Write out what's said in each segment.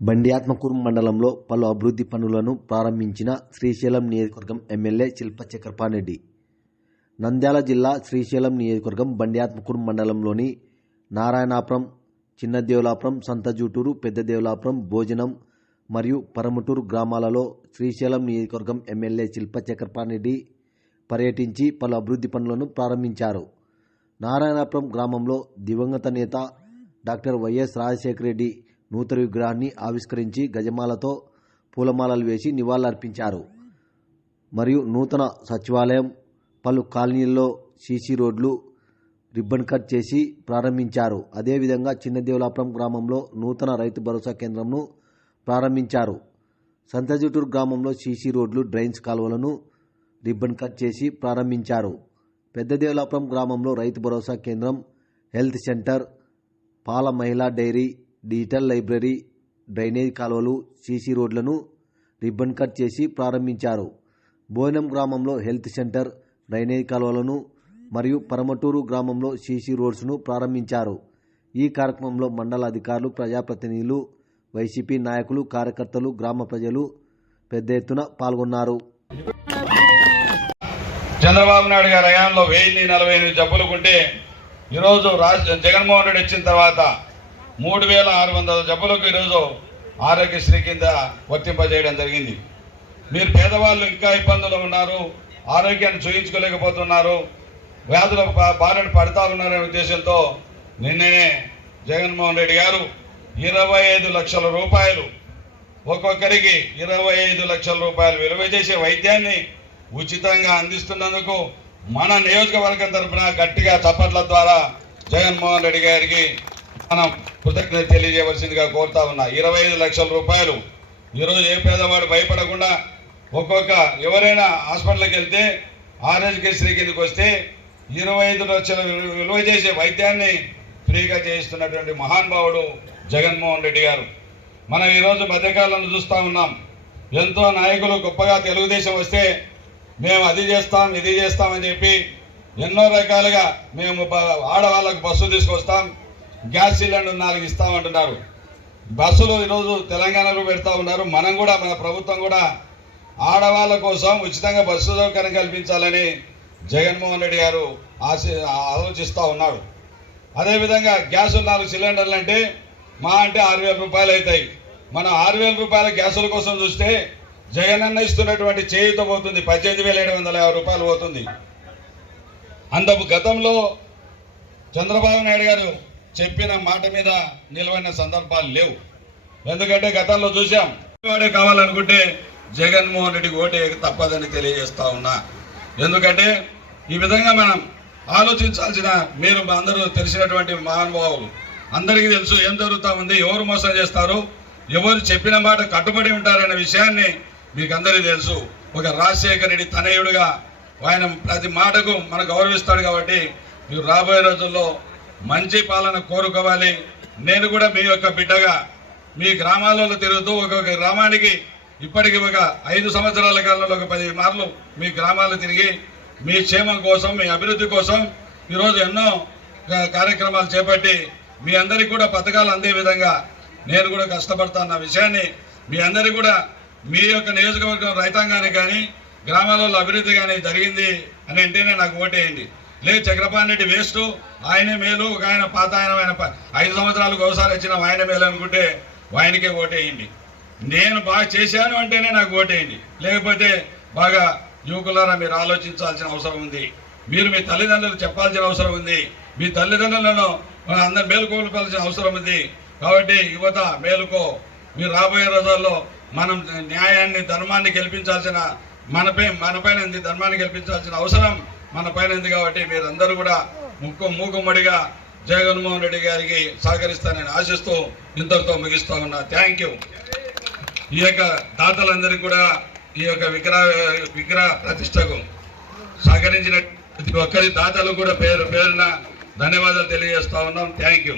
బండియాత్మకూరు మండలంలో పలు అభివృద్ధి పనులను ప్రారంభించిన శ్రీశైలం నియోజకవర్గం ఎమ్మెల్యే శిల్ప చక్రపాణిరెడ్డి. నంద్యాల జిల్లా శ్రీశైలం నియోజకవర్గం బండియాత్మకూరు మండలంలోని నారాయణాపురం, చిన్నదేవులాపురం, సంతజూటూరు, పెద్దదేవులాపురం, భోజనం మరియు పరమటూరు గ్రామాలలో శ్రీశైలం నియోజకవర్గం ఎమ్మెల్యే శిల్ప చక్రపాణిరెడ్డి పర్యటించి పలు అభివృద్ధి పనులను ప్రారంభించారు. నారాయణాపురం గ్రామంలో దివంగత నేత డాక్టర్ వైఎస్ రాజశేఖర రెడ్డి నూతన విగ్రహాన్ని ఆవిష్కరించి గజమాలతో పూలమాలలు వేసి నివాళులర్పించారు. మరియు నూతన సచివాలయం, పలు కాలనీల్లో సీసీ రోడ్లు రిబ్బన్ కట్ చేసి ప్రారంభించారు. అదేవిధంగా చిన్నదేవులాపురం గ్రామంలో నూతన రైతు భరోసా కేంద్రంను ప్రారంభించారు. సంతజూటూరు గ్రామంలో సీసీ రోడ్లు, డ్రైన్స్ కాలువలను రిబ్బన్ కట్ చేసి ప్రారంభించారు. పెద్దదేవులాపురం గ్రామంలో రైతు భరోసా కేంద్రం, హెల్త్ సెంటర్, పాల మహిళా డైరీ, డిజిటల్ లైబ్రరీ, డ్రైనేజ్ కాలువలు, సీసీ రోడ్లను రిబ్బన్ కట్ చేసి ప్రారంభించారు. భోజనం గ్రామంలో హెల్త్ సెంటర్, డ్రైనేజ్ కాలువలను మరియు పరమటూరు గ్రామంలో సీసీ రోడ్స్ను ప్రారంభించారు. ఈ కార్యక్రమంలో మండల అధికారులు, ప్రజాప్రతినిధులు, వైసీపీ నాయకులు, కార్యకర్తలు, గ్రామ ప్రజలు పెద్ద ఎత్తున పాల్గొన్నారు. చంద్రబాబు నాయుడు గారి హయాంలో 1048 జబ్బులు ఉంటే ఈరోజు జగన్మోహన్ రెడ్డి వచ్చిన తర్వాత 3600 జబ్బులకు ఈరోజు ఆరోగ్యశ్రీ కింద వర్తింపజేయడం జరిగింది. మీరు పేదవాళ్ళు ఇంకా ఇబ్బందులు ఉన్నారు, ఆరోగ్యాన్ని చూయించుకోలేకపోతున్నారు, వ్యాధుల బారిన పడతా ఉన్నారనే ఉద్దేశంతో నిన్ననే జగన్మోహన్ రెడ్డి గారు 25 లక్షల రూపాయలు, ఒక్కొక్కరికి 25 లక్షల రూపాయలు విలువ చేసే వైద్యాన్ని ఉచితంగా అందిస్తున్నందుకు మన నియోజకవర్గం తరఫున గట్టిగా చప్పట్ల ద్వారా జగన్మోహన్ రెడ్డి గారికి మనం కృతజ్ఞత తెలియజేయవలసిందిగా కోరుతా ఉన్నా. 25 లక్షల రూపాయలు ఈరోజు ఏ పేదవాడు భయపడకుండా ఎవరైనా హాస్పిటల్కి వెళ్తే ఆరోగ్యశ్రీ కిందకి వస్తే 25 లక్షల విలువ చేసే వైద్యాన్ని ఫ్రీగా చేయిస్తున్నటువంటి మహానుభావుడు జగన్మోహన్ రెడ్డి గారు. మనం ఈరోజు మధ్యకాలంలో చూస్తూ ఉన్నాం, ఎంతో నాయకులు గొప్పగా తెలుగుదేశం వస్తే మేము అది చేస్తాం, ఇది చేస్తామని చెప్పి ఎన్నో రకాలుగా మేము ఆడవాళ్ళకు బస్సు తీసుకొస్తాం, గ్యాస్ సిలిండర్ 4 ఇస్తామంటున్నారు. బస్సులు ఈరోజు తెలంగాణలో పెడతా ఉన్నారు. మనం కూడా, మన ప్రభుత్వం కూడా ఆడవాళ్ళ కోసం ఉచితంగా బస్సు సౌకర్యం కల్పించాలని జగన్మోహన్ రెడ్డి గారు ఆలోచిస్తూ ఉన్నాడు. అదేవిధంగా గ్యాస్ 4 సిలిండర్లు అంటే మా అంటే 6000 రూపాయలు అవుతాయి. మనం 6000 రూపాయల గ్యాసుల కోసం చూస్తే జగనన్న ఇస్తున్నటువంటి చేయూత పోతుంది 18,750 రూపాయలు పోతుంది. గతంలో చంద్రబాబు నాయుడు గారు చెప్పిన మాట మీద నిలవైన సందర్భాలు లేవు. ఎందుకంటే గతంలో చూసాం, వాడే కావాలనుకుంటే జగన్మోహన్ రెడ్డికి ఓటే తప్పదని తెలియజేస్తా ఉన్నా. ఎందుకంటే ఈ విధంగా మనం ఆలోచించాల్సిన, మీరు అందరూ తెలిసినటువంటి మహానుభావులు, అందరికీ తెలుసు ఏం జరుగుతూ ఉంది, ఎవరు మోసం చేస్తారు, ఎవరు చెప్పిన మాట కట్టుబడి ఉంటారనే విషయాన్ని మీకు అందరికీ తెలుసు. ఒక రాజశేఖర రెడ్డి తనయుడుగా ఆయన ప్రతి మాటకు మనం గౌరవిస్తాడు. కాబట్టి మీరు రాబోయే రోజుల్లో మంచి పాలన కోరుకోవాలి. నేను కూడా మీ యొక్క బిడ్డగా మీ గ్రామాలలో తిరుగుతూ ఒక్కొక్క గ్రామానికి ఇప్పటికీ ఒక 5 సంవత్సరాల కాలంలో ఒక 10 మార్లు మీ గ్రామాలు తిరిగి మీ క్షేమం కోసం, మీ అభివృద్ధి కోసం ఈరోజు ఎన్నో కార్యక్రమాలు చేపట్టి మీ అందరికీ కూడా పథకాలు అందే విధంగా నేను కూడా కష్టపడుతున్న విషయాన్ని మీ అందరికీ కూడా, మీ యొక్క నియోజకవర్గం రైతాంగానికి కానీ గ్రామాలలో అభివృద్ధి కానీ జరిగింది అని అంటేనే నాకు ఓటేయండి. లేదు చక్రపాణిరెడ్డి వేస్ట్, ఆయనే మేలు, ఒక ఆయన పాత ఆయన 5 సంవత్సరాలకు ఒకసారి వచ్చిన ఆయన మేలు అనుకుంటే ఆయనకే ఓటేయండి. నేను బాగా చేశాను అంటేనే నాకు ఓటేయండి. లేకపోతే బాగా యువకులారా మీరు ఆలోచించాల్సిన అవసరం ఉంది. మీరు మీ తల్లిదండ్రులు చెప్పాల్సిన అవసరం ఉంది. మీ తల్లిదండ్రులను అందరు మేలుకోవాల్సిన అవసరం ఉంది. కాబట్టి యువత మేలుకో. మీరు రాబోయే రోజుల్లో మనం న్యాయాన్ని, ధర్మాన్ని గెలిపించాల్సిన మనపైన ధర్మాన్ని గెలిపించాల్సిన అవసరం మన పైన ఉంది. కాబట్టి మీరందరూ కూడా మూకుమ్మడిగా జగన్మోహన్ రెడ్డి గారికి సహకరిస్తానని ఆశిస్తూ ఇంతటితో ముగిస్తా ఉన్నా. Thank you. ఈ యొక్క దాతలందరికీ కూడా ఈ యొక్క విగ్రహ ప్రతిష్టకు సహకరించిన ప్రతి ఒక్కరి దాతలు కూడా పేరున ధన్యవాదాలు తెలియజేస్తా ఉన్నాం. Thank you.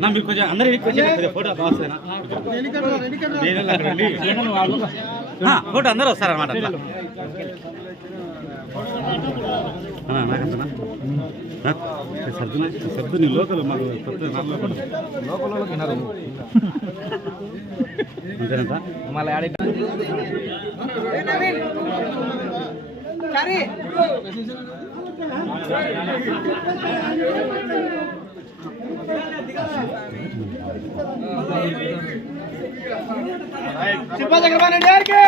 నా మీరు కొంచెం అందరూ ఫోటో కావాల్సిన ఫోటో అందరూ వస్తారన్నమాట అట్లా సర్దు నీ లోకల్ మాకు లోకల్ అంతేనంట మళ్ళీ ఆడి శిల్పా చక్రపాణి గారికి